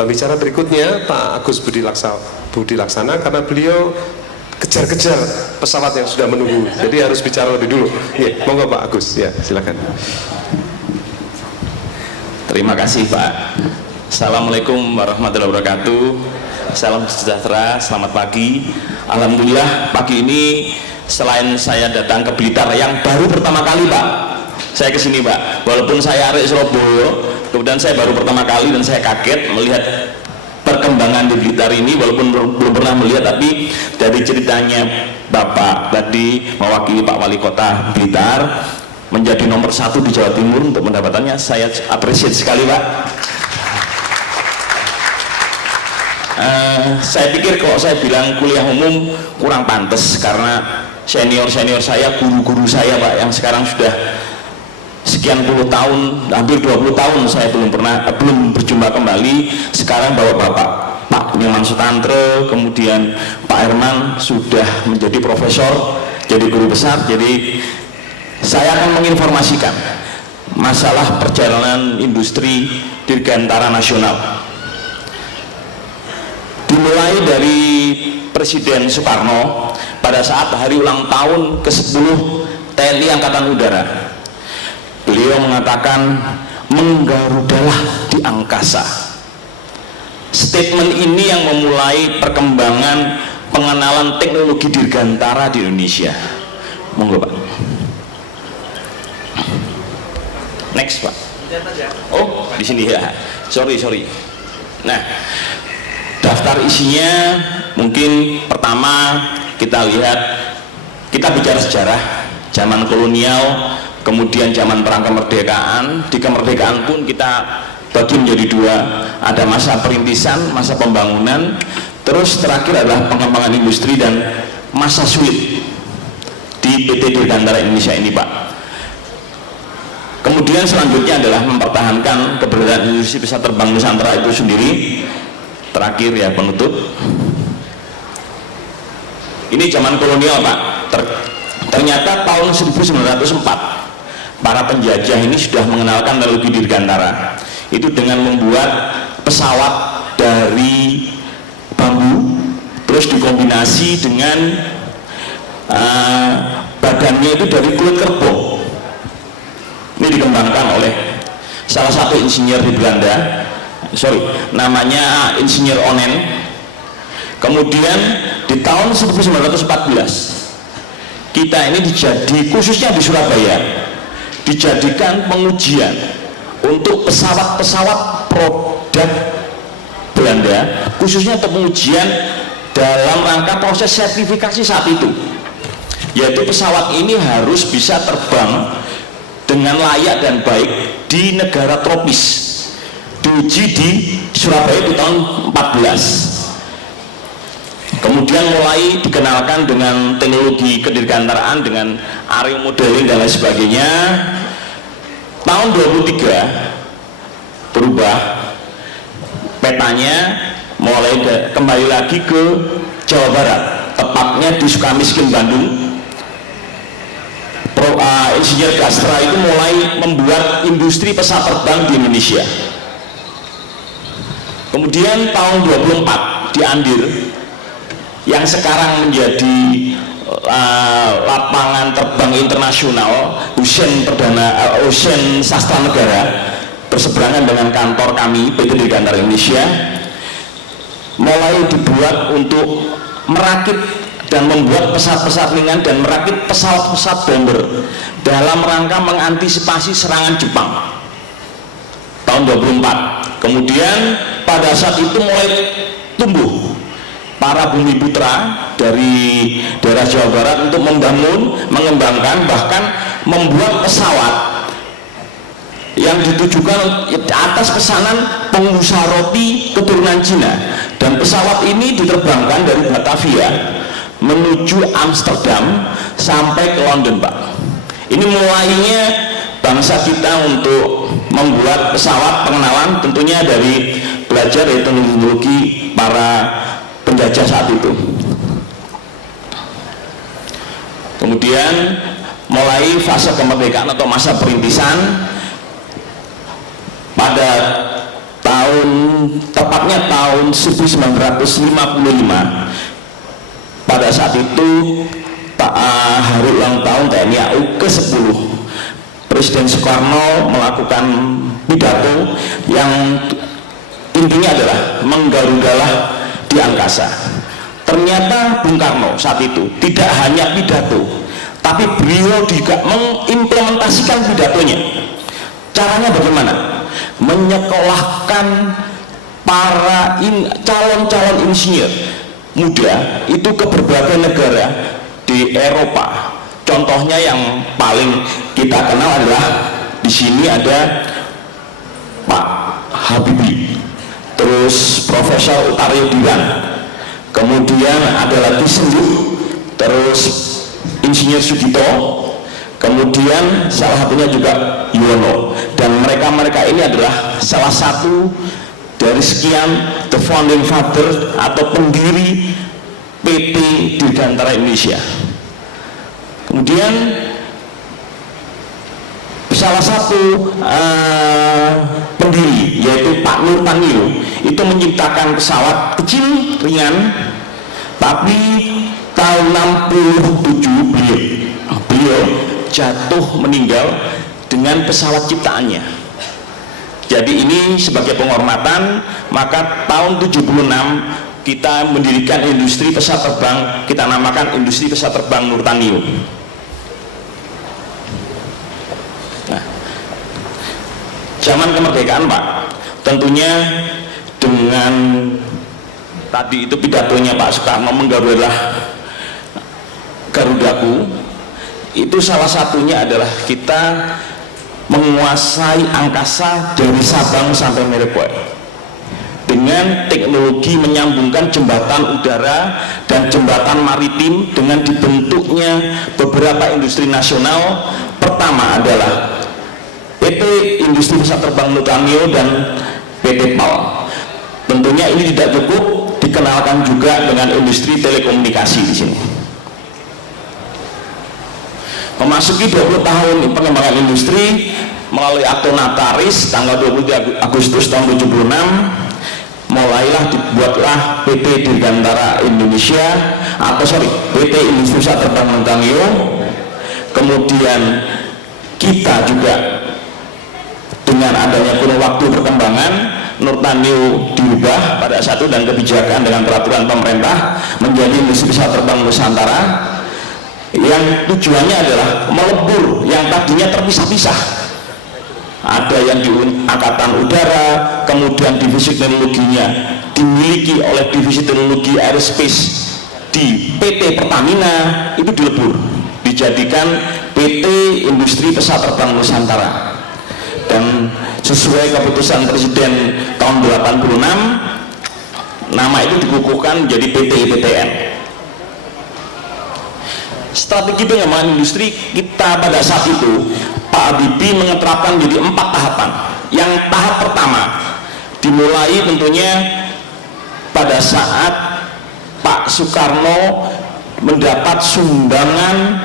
pembicara berikutnya Pak Agus Budi Laksana, karena beliau kejar-kejar pesawat yang sudah menunggu, jadi harus bicara lebih dulu. Ya, monggo Pak Agus, ya silakan. Terima kasih Pak. Assalamualaikum warahmatullahi wabarakatuh. Salam sejahtera, selamat pagi. Alhamdulillah pagi ini selain saya datang ke Blitar yang baru pertama kali Pak, saya kesini Pak, walaupun saya arek Surabaya, kemudian saya baru pertama kali dan saya kaget melihat perkembangan di Blitar ini, walaupun belum pernah melihat, tapi dari ceritanya Bapak tadi mewakili Pak Wali Kota Blitar menjadi nomor 1 di Jawa Timur untuk pendapatannya, saya apresiasi sekali Pak. Saya pikir kalau saya bilang kuliah umum kurang pantas, karena senior-senior saya, guru-guru saya Pak, yang sekarang sudah sekian puluh tahun, hampir 20 tahun saya belum berjumpa kembali. Sekarang bapak-bapak, Pak Nyoman Sutantre, kemudian Pak Herman sudah menjadi profesor, jadi guru besar. Jadi saya akan menginformasikan masalah perjalanan industri dirgantara nasional, dimulai dari Presiden Soekarno pada saat hari ulang tahun ke-10 TNI Angkatan Udara. Beliau mengatakan, menggarudalah di angkasa. Statement ini yang memulai perkembangan pengenalan teknologi dirgantara di Indonesia. Monggo Pak. Next Pak. Oh di sini ya. Sorry. Nah, daftar isinya mungkin pertama kita lihat, kita bicara sejarah zaman kolonial, kemudian zaman perang kemerdekaan. Di kemerdekaan pun kita bagi menjadi dua, ada masa perintisan, masa pembangunan, terus terakhir adalah pengembangan industri dan masa sulit di PT Dirgantara Indonesia ini Pak. Kemudian selanjutnya adalah mempertahankan keberadaan industri pesawat terbang Nusantara itu sendiri. Terakhir ya penutup, ini zaman kolonial Pak. Ternyata tahun 1904 para penjajah ini sudah mengenalkan teknologi dirgantara itu dengan membuat pesawat dari bambu, terus dikombinasi dengan badannya itu dari kulit kerbau. Ini dikembangkan oleh salah satu insinyur di Belanda, namanya Insinyur Onen. Kemudian di tahun 1914 kita ini khususnya di Surabaya dijadikan pengujian untuk pesawat-pesawat produk Belanda, khususnya untuk pengujian dalam rangka proses sertifikasi saat itu, yaitu pesawat ini harus bisa terbang dengan layak dan baik di negara tropis. Diuji di Surabaya di tahun 14. Kemudian mulai dikenalkan dengan teknologi kedirgantaraan dengan aero modeling dan lain sebagainya. Tahun 23 berubah petanya, mulai kembali lagi ke Jawa Barat, tepatnya di Sukamiskin, Bandung. Insinyur Gastra itu mulai membuat industri pesawat terbang di Indonesia. Kemudian tahun 24 di Andir, yang sekarang menjadi lapangan terbang internasional Hussein Sastra Negara, berseberangan dengan kantor kami PT Dirgantara Indonesia, mulai dibuat untuk merakit dan membuat pesawat-pesawat ringan dan merakit pesawat-pesawat bomber dalam rangka mengantisipasi serangan Jepang tahun 24. Kemudian pada saat itu mulai tumbuh para bumi putra dari daerah Jawa Barat untuk mengembangkan, bahkan membuat pesawat yang ditujukan atas pesanan pengusaha roti keturunan Cina, dan pesawat ini diterbangkan dari Batavia menuju Amsterdam sampai ke London Pak. Ini mulainya bangsa kita untuk membuat pesawat, pengenalan tentunya dari belajar dari teknologi para penjajah saat itu. Kemudian mulai fase kemerdekaan atau masa perintisan pada tepatnya tahun 1955. Pada saat itu Pak hari ulang tahun TNI AU ke-10, Presiden Soekarno melakukan pidato yang intinya adalah menggarudalah di angkasa. Ternyata Bung Karno saat itu tidak hanya pidato, tapi beliau juga mengimplementasikan pidatonya. Caranya bagaimana? Menyekolahkan para calon-calon insinyur muda itu ke berbagai negara di Eropa. Contohnya yang paling kita kenal adalah di sini ada Pak Habibie, terus Profesor Utario Diwan, kemudian ada lagi Senju, terus Insinyur Sugito, kemudian salah satunya juga Yono. Dan mereka ini adalah salah satu dari sekian the founding father atau pendiri PT Dirgantara Indonesia. Kemudian salah satu pendiri yaitu Pak Nurtanio itu menciptakan pesawat kecil ringan, tapi tahun 67 beliau jatuh meninggal dengan pesawat ciptaannya. Jadi ini sebagai penghormatan, maka tahun 76 kita mendirikan industri pesawat terbang, kita namakan industri pesawat terbang Nurtanio. Nah, zaman kemerdekaan Pak, tentunya dengan tadi itu pidatonya Pak Soekarno menggarudalah Garudaku, itu salah satunya adalah kita menguasai angkasa dari Sabang sampai Merauke dengan teknologi menyambungkan jembatan udara dan jembatan maritim dengan dibentuknya beberapa industri nasional. Pertama adalah PT Industri Pesawat Terbang Nurtanio dan PT PAL. Tentunya ini tidak cukup, dikenalkan juga dengan industri telekomunikasi di sini. Memasuki 20 tahun pengembangan industri melalui akte notaris tanggal 23 Agustus tahun 76, mulailah dibuatlah PT Dirgantara Indonesia PT Industri Pesawat Terbang Nurtanio. Kemudian kita juga dengan adanya kurun waktu perkembangan, Nurtanio diubah pada satu dan kebijakan dengan peraturan pemerintah menjadi Industri Pesawat Terbang Nusantara, yang tujuannya adalah melebur yang tadinya terpisah-pisah. Ada yang di Angkatan Udara, kemudian divisi teknologinya dimiliki oleh divisi teknologi aerospace di PT Pertamina, itu dilebur dijadikan PT Industri Pesawat Terbang Nusantara. Dan sesuai keputusan Presiden tahun 86, nama itu dikukuhkan menjadi PT IPTN. Strategi pengembangan industri kita pada saat itu, Pak Habibie mengetapkan menjadi 4 tahapan. Yang tahap pertama dimulai tentunya pada saat Pak Soekarno mendapat sumbangan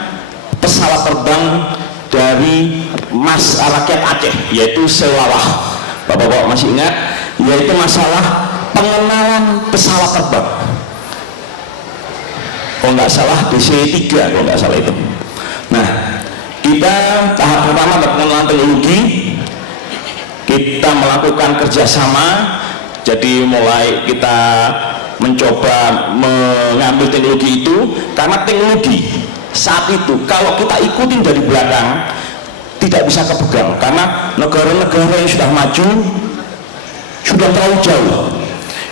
pesawat terbang dari rakyat Aceh, yaitu Sewawah. Bapak-bapak masih ingat, yaitu masalah pengenalan pesawat terbang. Kalau nggak salah DC-3, kalau nggak salah itu. Nah, kita tahap pertama pengenalan teknologi, kita melakukan kerjasama. Jadi mulai kita mencoba mengambil teknologi itu, karena teknologi saat itu kalau kita ikutin dari belakang tidak bisa kepegang, karena negara-negara yang sudah maju sudah terlalu jauh.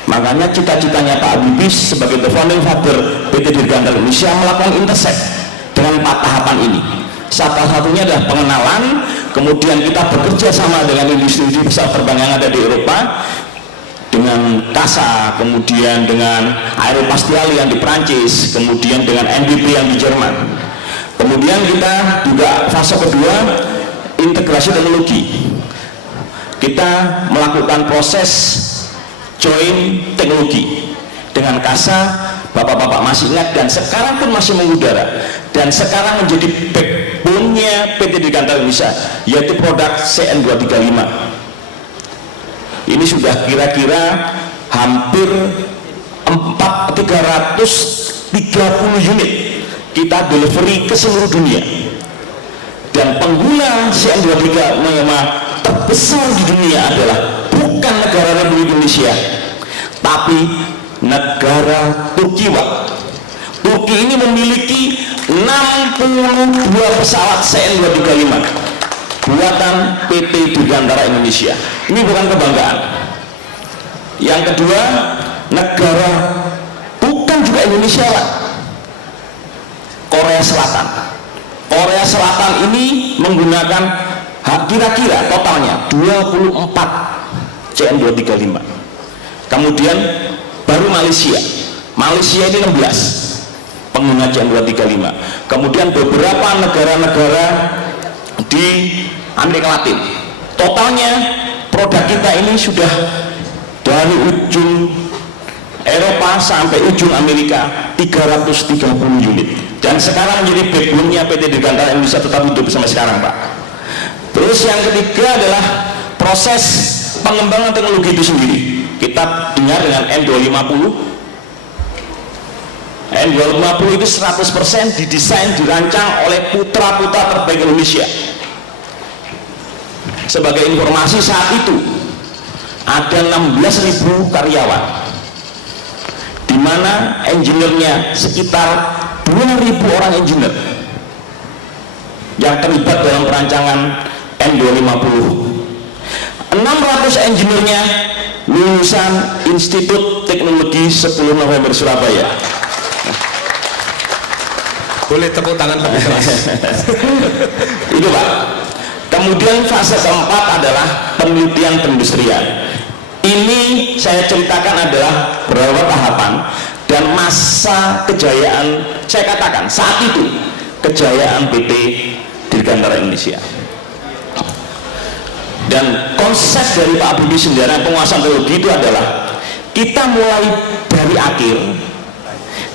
Makanya cita-citanya Pak Habibie sebagai the founding father PT Dirgantara Indonesia melakukan intercept dengan 4 tahapan ini. Salah satunya adalah pengenalan, kemudian kita bekerja sama dengan industri pesawat terbang yang ada di Eropa, dengan CASA, kemudian dengan Aeropastiali yang di Prancis, kemudian dengan NDP yang di Jerman. Kemudian kita juga fase kedua, integrasi teknologi. Kita melakukan proses join teknologi dengan CASA. Bapak-bapak masih ingat, dan sekarang pun masih mengudara, dan sekarang menjadi backbone-nya PT Dirgantara Indonesia, yaitu produk CN235. Ini sudah kira-kira hampir 330 unit kita delivery ke seluruh dunia, dan pengguna CN235 terbesar di dunia adalah bukan negara Republik Indonesia tapi negara Turki, Pak. Turki ini memiliki 62 pesawat CN235 buatan PT Dirgantara Indonesia. Ini bukan kebanggaan. Yang kedua, negara bukan juga Indonesia, Pak. Korea Selatan. Korea Selatan ini menggunakan kira-kira totalnya 24 CN235. Kemudian baru Malaysia. Malaysia ini 16 pengguna CN235. Kemudian beberapa negara-negara di Amerika Latin. Totalnya produk kita ini sudah dari ujung Eropa sampai ujung Amerika 330 unit, dan sekarang menjadi backbone-nya PT Dirgantara Indonesia tetap hidup sampai sekarang, Pak. Terus yang ketiga adalah proses pengembangan teknologi itu sendiri. Kita dengar dengan N250. N250 itu 100% didesain, dirancang oleh putra-putra terbaik Indonesia. Sebagai informasi, saat itu ada 16.000 karyawan, di mana engineer-nya sekitar 2.000 orang engineer yang terlibat dalam perancangan N250. 600 engineer-nya lulusan Institut Teknologi 10 November Surabaya. Boleh tepuk tangan lebih keras. Itu, Pak. Kemudian fase keempat adalah penelitian perindustrian. Ini saya ceritakan adalah beberapa tahapan dan masa kejayaan, saya katakan saat itu kejayaan PT Dirgantara Indonesia. Dan konsep dari Pak Budi Sendara penguasaan teknologi itu adalah kita mulai dari akhir,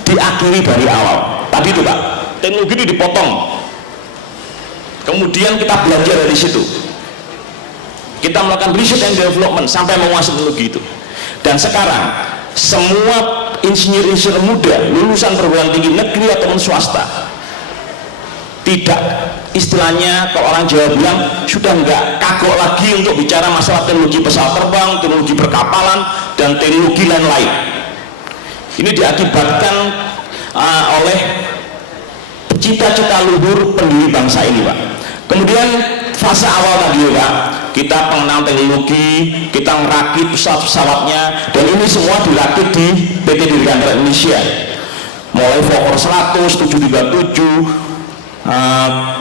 diakhiri dari awal. Tadi itu, Pak, teknologi itu dipotong, kemudian kita belajar dari situ, kita melakukan research and development sampai menguasai teknologi itu. Dan sekarang semua insinyur-insinyur muda lulusan perguruan tinggi negeri ataupun swasta, tidak, istilahnya kalau orang Jawa bilang, sudah enggak kagok lagi untuk bicara masalah teknologi pesawat terbang, teknologi perkapalan, dan teknologi lain-lain. Ini diakibatkan oleh cita-cita luhur pendiri bangsa ini, Pak. Kemudian fase awal tadi, Pak, kita pengenalan teknologi, kita merakit pesawat-pesawatnya, dan ini semua dirakit di PT Dirgantara Indonesia, mulai Fokker 100, 737,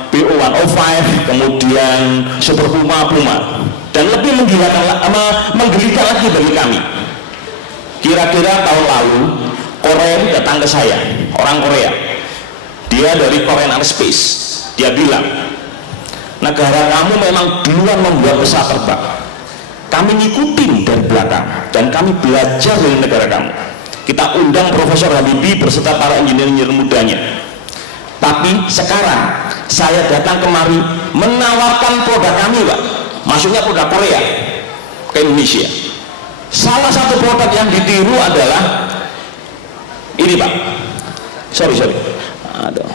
BO105, kemudian Super Puma, dan lebih menggelikan lagi bagi kami. Kira-kira tahun lalu Korea datang ke saya, orang Korea, dia dari Korean Aerospace, dia bilang, negara kamu memang duluan membuat pesawat terbang, kami ngikutin dari belakang dan kami belajar dari negara kamu. Kita undang Profesor Habibie beserta para engineer mudanya. Tapi sekarang saya datang kemari menawarkan produk kami, Pak, maksudnya produk Korea ke Indonesia. Salah satu produk yang ditiru adalah ini, Pak. Sorry. Aduh.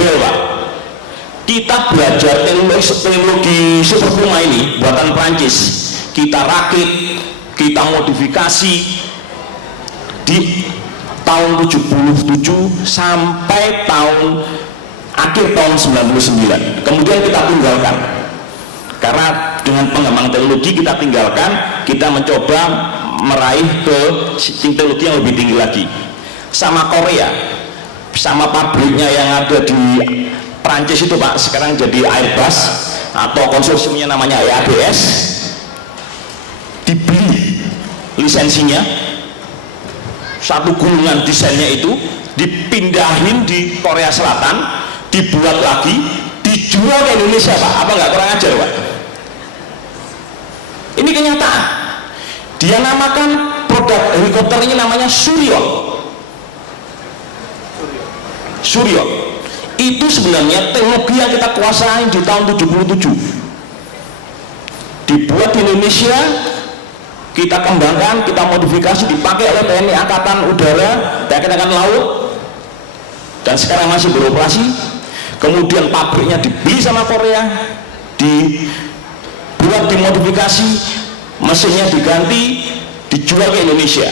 Pak, kita belajar teknologi Super Puma ini buatan Prancis, kita rakit, kita modifikasi di tahun 77 sampai akhir tahun 99. Kemudian kita tinggalkan karena dengan pengembangan teknologi kita tinggalkan, kita mencoba meraih ke teknologi yang lebih tinggi lagi. Sama Korea, sama pabriknya yang ada di Prancis itu, Pak, sekarang jadi Airbus atau konsorsiumnya namanya EADS, dibeli lisensinya, satu gulungan desainnya itu dipindahin di Korea Selatan, dibuat lagi, dijual ke Indonesia, Pak. Apa nggak kurang ajar, Pak? Ini kenyataan. Dia namakan produk helikopter ini namanya Suryo. Itu sebenarnya teknologi yang kita kuasai di tahun 77. dibuat di Indonesia, kita kembangkan, kita modifikasi, dipakai oleh TNI Angkatan Udara, TNI Angkatan Laut, dan sekarang masih beroperasi. Kemudian pabriknya dibeli sama Korea, dibuat, dimodifikasi, mesinnya diganti, dijual ke Indonesia.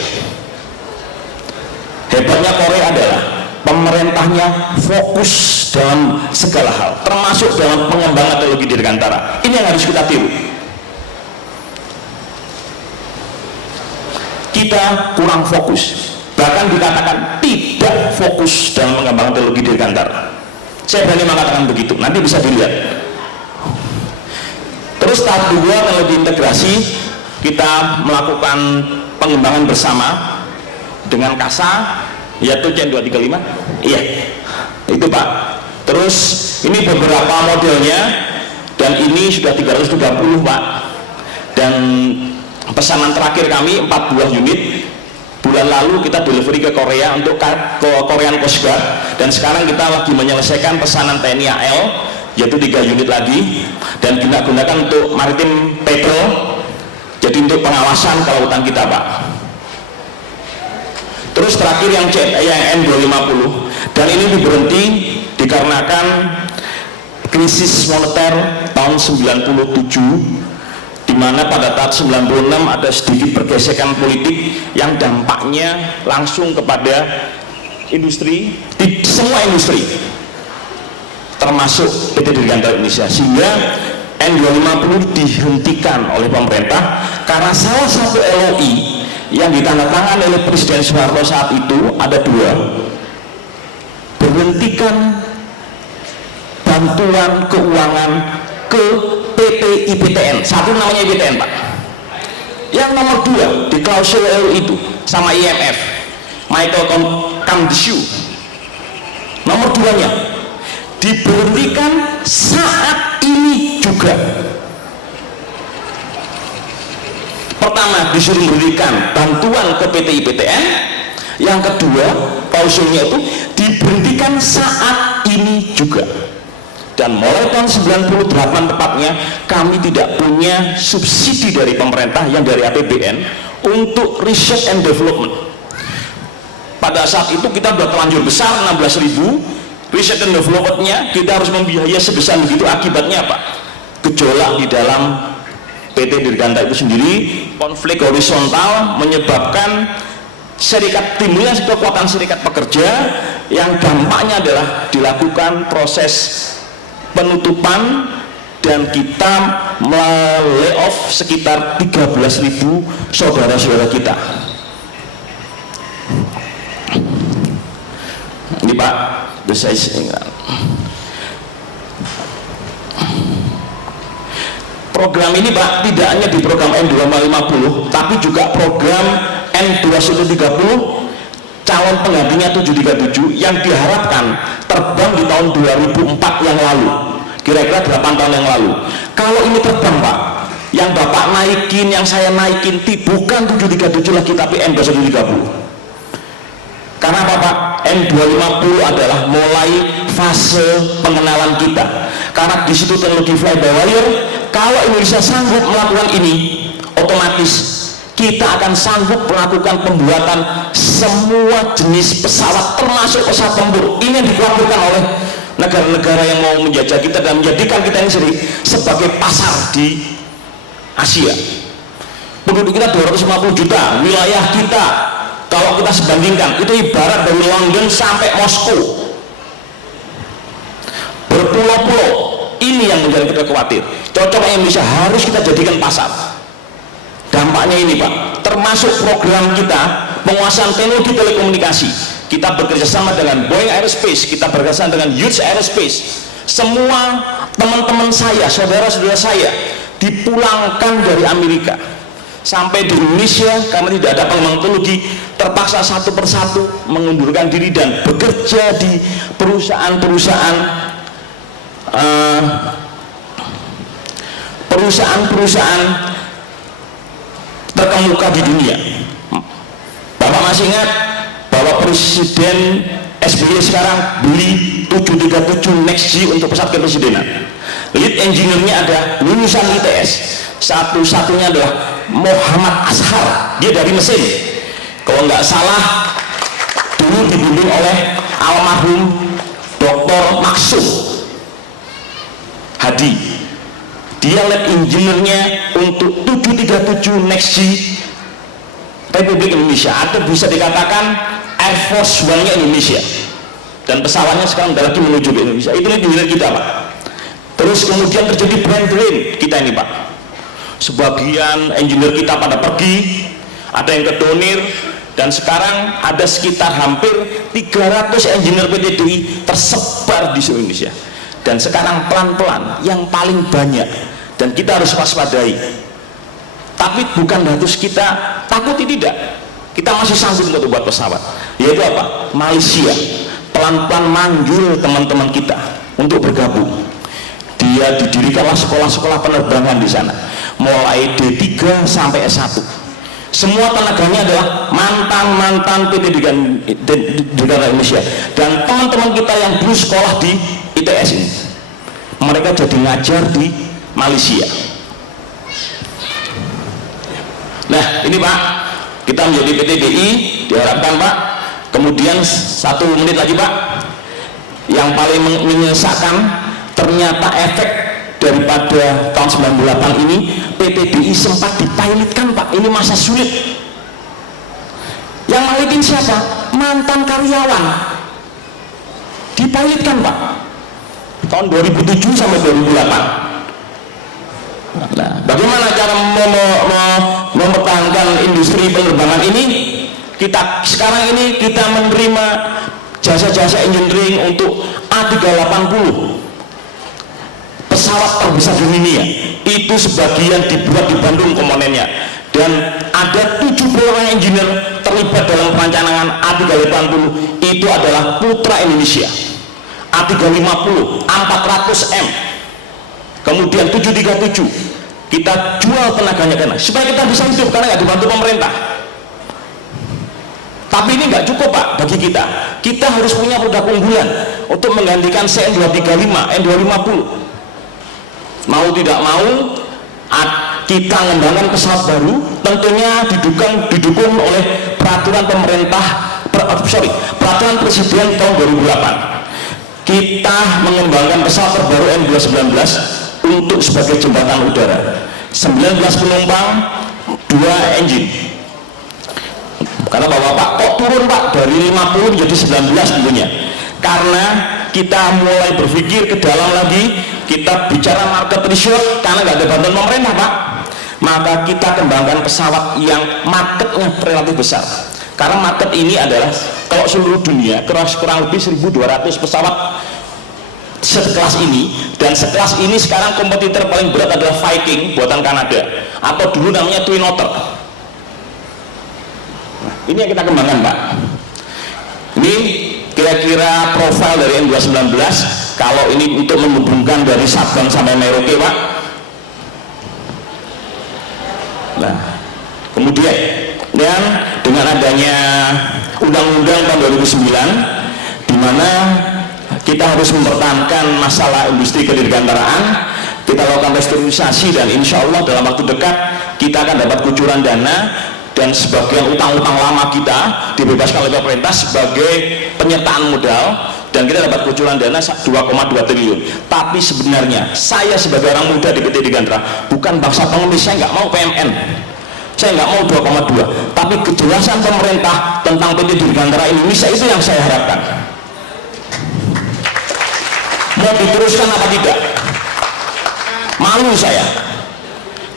Hebatnya Korea adalah pemerintahnya fokus dalam segala hal, termasuk dalam pengembangan teknologi dirgantara. Ini yang harus kita tiru. Kita kurang fokus, bahkan dikatakan tidak fokus dalam mengembangkan teknologi dirgantara. Saya berani mengatakan begitu, nanti bisa dilihat. Terus tahap 2 teknologi integrasi, kita melakukan pengembangan bersama dengan KASA, yaitu CN235. Iya, itu Pak. Terus ini beberapa modelnya, dan ini sudah 330 Pak. Dan pesanan terakhir kami 4 buah unit. Bulan lalu kita delivery ke Korea untuk ke Korean Coast Guard, dan sekarang kita lagi menyelesaikan pesanan TNI AL, yaitu 3 unit lagi, dan kita gunakan untuk maritim patrol, jadi untuk pengawasan kelautan kita Pak. Terus terakhir yang N250, dan ini diberhenti dikarenakan krisis moneter tahun 97, di mana pada tahun 96 ada sedikit pergesekan politik yang dampaknya langsung kepada industri, semua industri, termasuk PT Dirgantara Indonesia, sehingga N250 dihentikan oleh pemerintah karena salah satu LOI yang ditandatangani oleh Presiden Soeharto saat itu ada 2, berhentikan bantuan keuangan ke PT IPTN. Satu namanya IPTN Pak, yang nomor 2 di klausul LOI itu sama IMF, Michael Kamdeshu. Nomor 2-nya diberhentikan saat ini juga. Pertama disuruh memberikan bantuan ke PT IPTN, yang kedua klausulnya itu diberhentikan saat ini juga. Dan mulai tahun 98 tepatnya kami tidak punya subsidi dari pemerintah yang dari APBN untuk research and development. Pada saat itu kita sudah terlanjur besar 16.000, research and developmentnya kita harus membiayai sebesar begitu. Akibatnya apa? Gejolak di dalam PT Dirgantara itu sendiri, konflik horizontal menyebabkan timbulnya kekuatan serikat pekerja, yang dampaknya adalah dilakukan proses penutupan, dan kita layoff sekitar 13.000 saudara-saudara kita. Ini Pak, saya program ini Pak tidak hanya di program N250, tapi juga program N2130 calon penggantinya 737 yang diharapkan terbang di tahun 2004 yang lalu, kira-kira 8 tahun yang lalu. Kalau ini terbang Pak, yang Bapak naikin, yang saya naikin bukan 737 lagi, tapi N2130. Karena apa Pak? N250 adalah mulai fase pengenalan kita, karena di situ teknologi fly by wire. Kalau Indonesia sanggup melakukan ini, otomatis kita akan sanggup melakukan pembuatan semua jenis pesawat, termasuk pesawat tempur. Ini yang dikhawatirkan oleh negara-negara yang mau menjajah kita dan menjadikan kita ini sendiri sebagai pasar di Asia. Penduduk kita 250 juta, wilayah kita kalau kita sebandingkan itu ibarat dari London sampai Moskow, berpulau-pulau. Ini yang menjadi kita khawatir. Cocoknya Indonesia harus kita jadikan pasar. Dampaknya ini Pak, termasuk program kita penguasaan teknologi telekomunikasi. Kita bekerjasama dengan Boeing Aerospace, kita bekerjasama dengan Hughes Aerospace. Semua teman-teman saya, saudara-saudara saya dipulangkan dari Amerika sampai di Indonesia karena tidak ada pengembangan teknologi, terpaksa satu persatu mengundurkan diri dan bekerja di perusahaan-perusahaan terkemuka di dunia. Bapak masih ingat bahwa Presiden SBY sekarang beli 737 Next G untuk pesawat kepresidenan. Lead engineer-nya ada lulusan ITS. satu-satunya adalah Muhammad Ashar, dia dari Mesir. Kalau nggak salah dulu dibimbing oleh almarhum Dr. Maksum Hadi. Dia lab engineer-nya untuk 737 Next G Republik Indonesia, atau bisa dikatakan Air Force One-nya Indonesia. Dan pesawatnya sekarang lagi menuju ke Indonesia. Itu engineer kita, Pak. Terus kemudian terjadi brain drain kita ini, Pak. Sebagian engineer kita pada pergi, ada yang ke Donir, dan sekarang ada sekitar hampir 300 engineer PTDI tersebar di seluruh Indonesia. Dan sekarang pelan-pelan yang paling banyak, dan kita harus waspadai. Tapi bukan harus kita takuti, tidak. Kita masih sanggup untuk buat pesawat. Yaitu apa? Malaysia pelan-pelan manggil teman-teman kita untuk bergabung. Dia didirikanlah sekolah-sekolah penerbangan di sana, mulai D3 sampai S1. Semua tenaganya adalah mantan-mantan PT Dirgantara Indonesia, dan teman-teman kita yang dulu sekolah di ITS ini, mereka jadi ngajar di Malaysia. Nah ini Pak, kita menjadi PTDI diharapkan Pak. Kemudian 1 menit lagi Pak, yang paling menyesalkan ternyata efek daripada tahun 98 ini, PTDI sempat dipilotkan Pak. Ini masa sulit. Yang malikin siapa? Mantan karyawan. Dipilotkan Pak, tahun 2007 sampai 2008. Nah, bagaimana cara mempertahankan industri penerbangan ini? Sekarang ini kita menerima jasa-jasa engineering untuk A380, pesawat terbesar di dunia. Itu sebagian dibuat di Bandung komponennya, dan ada 70 orang engineer terlibat dalam perancangan A380. Itu adalah putra Indonesia. A350 400M, kemudian 737 kita jual tenaganya karena supaya kita bisa hidup, karena nggak dibantu pemerintah. Tapi ini nggak cukup Pak bagi kita. Kita harus punya produk unggulan untuk menggantikan CN235, N250. Mau tidak mau kita mengembangkan pesawat baru, tentunya didukung oleh peraturan peraturan presiden tahun 2008. Kita mengembangkan pesawat terbaru N219 untuk sebagai jembatan udara, 19 penumpang, 2 engine. Karena Bapak kok turun Pak dari 50 menjadi 19 tentunya, karena kita mulai berpikir ke dalam lagi. Kita bicara market research, karena nggak ada bantuan pemerintah Pak, maka kita kembangkan pesawat yang marketnya relatif besar. Karena market ini adalah kalau seluruh dunia kurang lebih 1.200 pesawat sekelas ini, dan sekelas ini sekarang kompetitor paling berat adalah Viking buatan Kanada, atau dulu namanya Twin Otter. Ini yang kita kembangkan Pak. Ini kira-kira profil dari N219. Kalau ini untuk menghubungkan dari Sabang sampai Merauke Pak. Nah kemudian dan dengan adanya undang-undang tahun 2009, di mana kita harus mempertahankan masalah industri kedirgantaraan, kita lakukan restrukturisasi, dan insya Allah dalam waktu dekat kita akan dapat kucuran dana, dan sebagian utang-utang lama kita dibebaskan oleh pemerintah sebagai penyertaan modal, dan kita dapat kucuran dana 2,2 triliun. Tapi sebenarnya saya sebagai orang muda di PT Dirgantara bukan bangsa pengemis, saya nggak mau PMN, saya nggak mau 2,2, tapi kejelasan pemerintah tentang PT Dirgantara Indonesia itu yang saya harapkan. Mau diteruskan apa tidak? Malu saya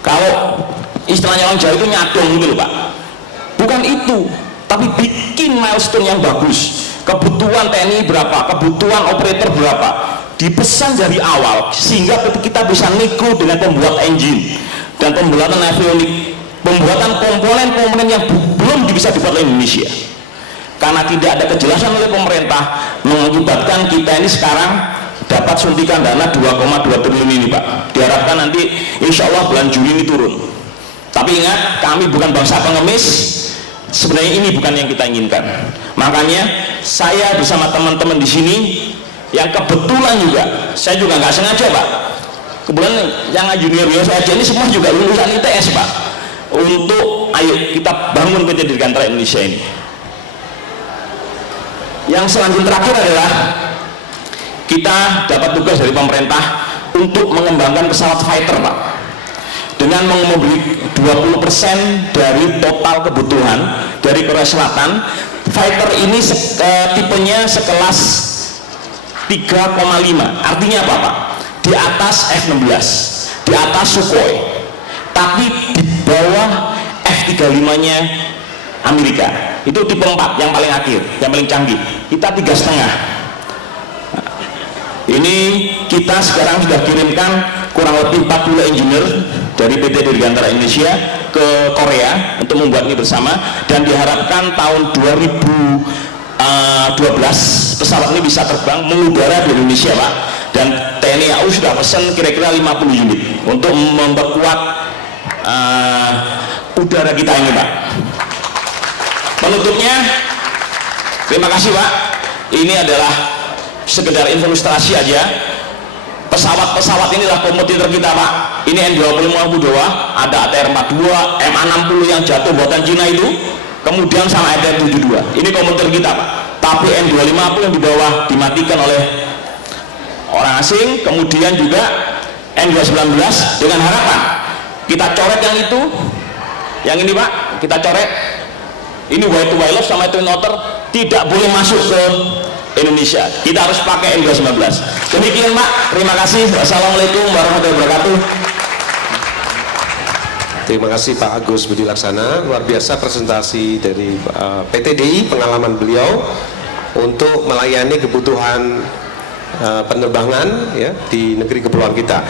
kalau istilahnya orang Jawa itu nyadong gitu loh Pak. Bukan itu, tapi bikin milestone yang bagus. Kebutuhan TNI berapa, kebutuhan operator berapa, dipesan dari awal, sehingga kita bisa nego dengan pembuat engine dan pembuatan avionik, pembuatan komponen-komponen yang belum bisa dibuat oleh Indonesia. Karena tidak ada kejelasan oleh pemerintah, mengakibatkan kita ini sekarang dapat suntikan dana 2,2 triliun ini Pak. Diharapkan nanti insya Allah bulan Juli ini turun. Tapi ingat, kami bukan bangsa pengemis. Sebenarnya ini bukan yang kita inginkan. Makanya saya bersama teman-teman di sini yang kebetulan juga, saya juga nggak sengaja Pak, Kemudian yang junior saya aja ini semua juga lulusan ITS Pak, untuk ayo kita bangun PT Dirgantara Indonesia ini. Yang selanjutnya terakhir adalah kita dapat tugas dari pemerintah untuk mengembangkan pesawat fighter Pak, dengan membeli 20% dari total kebutuhan dari Korea Selatan. Fighter ini tipenya sekelas 3,5, artinya apa Pak? Di atas F-16, di atas Sukhoi, tapi di bawah F-35 nya Amerika. Itu tipe 4 yang paling akhir, yang paling canggih. Kita 3,5. Ini kita sekarang sudah kirimkan kurang lebih 40 engineer dari PT Dirgantara Indonesia ke Korea untuk membuat ini bersama, dan diharapkan tahun 2012 pesawat ini bisa terbang mengudara di Indonesia Pak. Dan TNI AU sudah pesan kira-kira 50 unit untuk memperkuat udara kita ini Pak. Penutupnya, terima kasih Pak. Ini adalah sekedar ilustrasi aja. Pesawat-pesawat inilah kompetitor kita Pak. Ini N20 Budowa, ada ATR-42, MA60 yang jatuh buatan Cina itu, kemudian sama ATR-72. Ini kompetitor kita Pak. Tapi N250 yang di bawah dimatikan oleh orang asing, kemudian juga N219, dengan harapan kita coret yang itu, yang ini Pak, kita coret. Ini white to wildlife sama twin otter tidak boleh masuk ke Indonesia. Kita harus pakai N219. Demikian Pak, terima kasih. Wassalamualaikum warahmatullahi wabarakatuh. Terima kasih Pak Agus Budi Laksana, luar biasa presentasi dari PT DI, pengalaman beliau untuk melayani kebutuhan penerbangan ya di negeri kepulauan kita.